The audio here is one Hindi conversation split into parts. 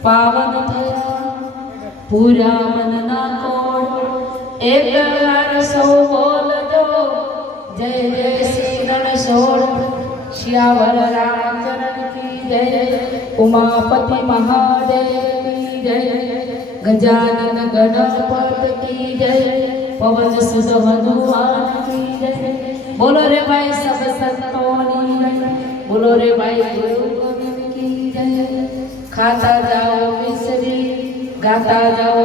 પ્રસાદ લઈ પાવન થયા પૂરા મનના કોડ એક વાર સૌ બોલજો જય જય શ્રી રણછોડ શ્યાવર રામચરણ કી જય ઉમાપતિ મહાદેવ કી જય ગજાનન ગણપત કી જય પવન સુત હનુમાન કી જય બોલો રે ભાઈ સબ સંતોની જય બોલો રે ભાઈ ગુરુ ગોવિંદ કી જય खाता जाओ मिश्री गाता जाओ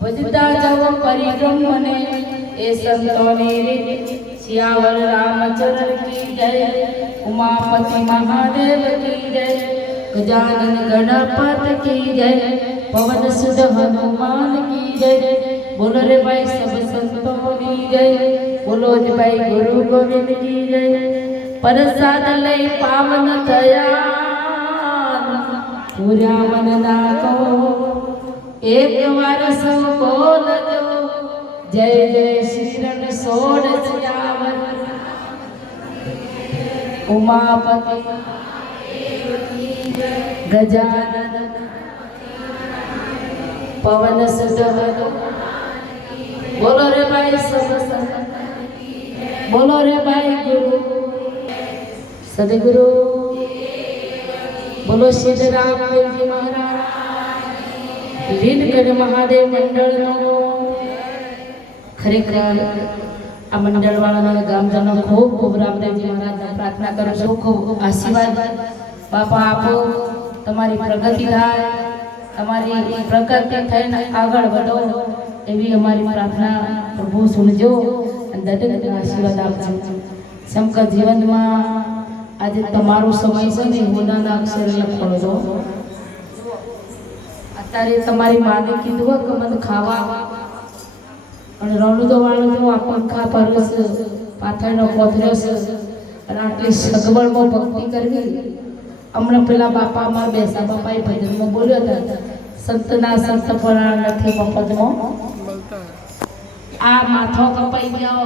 भजता जाओ परिक्रम ने ए संतों ने सियावर रामचंद्र की जय, उमापति महादेव की जय, गजानन गणपत की जय, पवन सुध हनुमान की जय, बोलो रे भाई सब संतों की जय, बोलो रे भाई गुरु गोविंद की जय, प्रसाद ले पावन थया પૂરા મનના કહો એક વાર સૌ બોલજો જય જય શ્રી રણ સોડ શ્યાવર ઉમાપતિ ગજાનન પવન સુત બોલો રે ભાઈ સબ સંત બોલો રે ભાઈ ગુરુ સદગુરુ બોલો સિદ્ધ રામદેવજી મહારાજ. લીલગઢ મહાદેવ મંડળનો. ખરેખર આ મંડળ વાળાના ગામજનો ખૂબ ખૂબ રામદેવજી મહારાજને પ્રાર્થના કરું છું. ખૂબ આશીર્વાદ. બાપા, આપો તમારી પ્રગતિ થાય, તમારી પ્રગતિ થઈને આગળ વધો એવી અમારી પ્રાર્થના પ્રભુ સુનજો અને દરેકને આશીર્વાદ આપજો. સમક જીવનમાં આજે તમારો સમય છે ને હોનાના અક્ષરે લખવાનો છો અત્યારે તમારી માને કીધું હોય કે મને ખાવા. અને તો વાળું તો આ પંખા પરસ પાથરનો કોથર્યો છે અને આટલી સગવડમાં ભક્તિ કરવી. હમણાં પેલા બાપા અમારા બેસા બાપાએ ભજનમાં બોલ્યો હતા સંતના સંત ફળા નથી મફતમાં આ માથો કપાઈ ગયો.